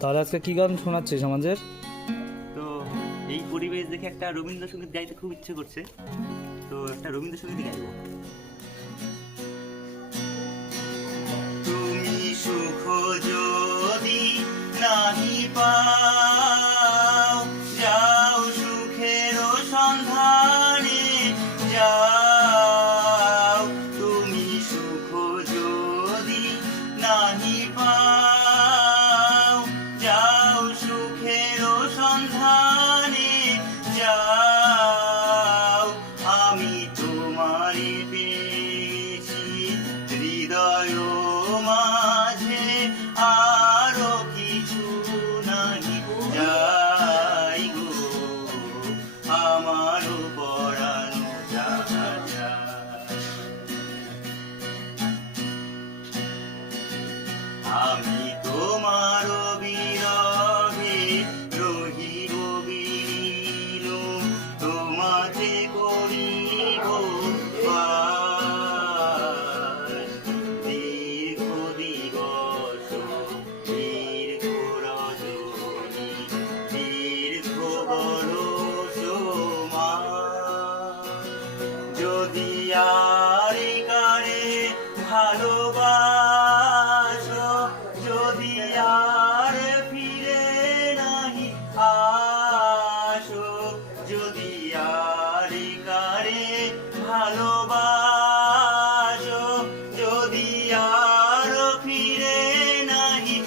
তাহলে আজকে কি গান শোনাচ্ছিস আমাদের? তো এই পরিবেশ দেখে একটা রবীন্দ্রসঙ্গীত গাইতে খুব ইচ্ছে করছে, তো একটা রবীন্দ্রসঙ্গীত গাইবো। তুমি সুখ যদি নাহি পাও, যাও সুখের সন্ধানে যাও। তুমি সুখ যদি নাহি পাও, যাও সুখের সন্ধানে যাও। আমি তোমারে পেয়েছি হৃদয় মাঝে, আরো কিছু নাহি যাই গো, আমারও পরানো যাহা যায়। আমি তোমার বিরহে রহিব বিলীন, তোমাতে করিব বাস। দীর্ঘ দিবস দীর্ঘ রজনী, দীর্ঘ বরষ মাস। যদি আর কারে ভালোবাসো, যদি আর ফিরে নাহি আসো, যদি আর কারে ভালোবাসো, যদি আর ফিরে নাহি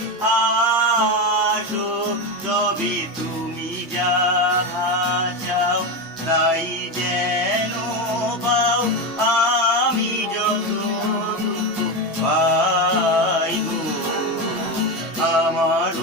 আসো, তবে তুমি যাহা চাও তাই যেন পাও। আমি যত দুঃখ পাই গো, আমার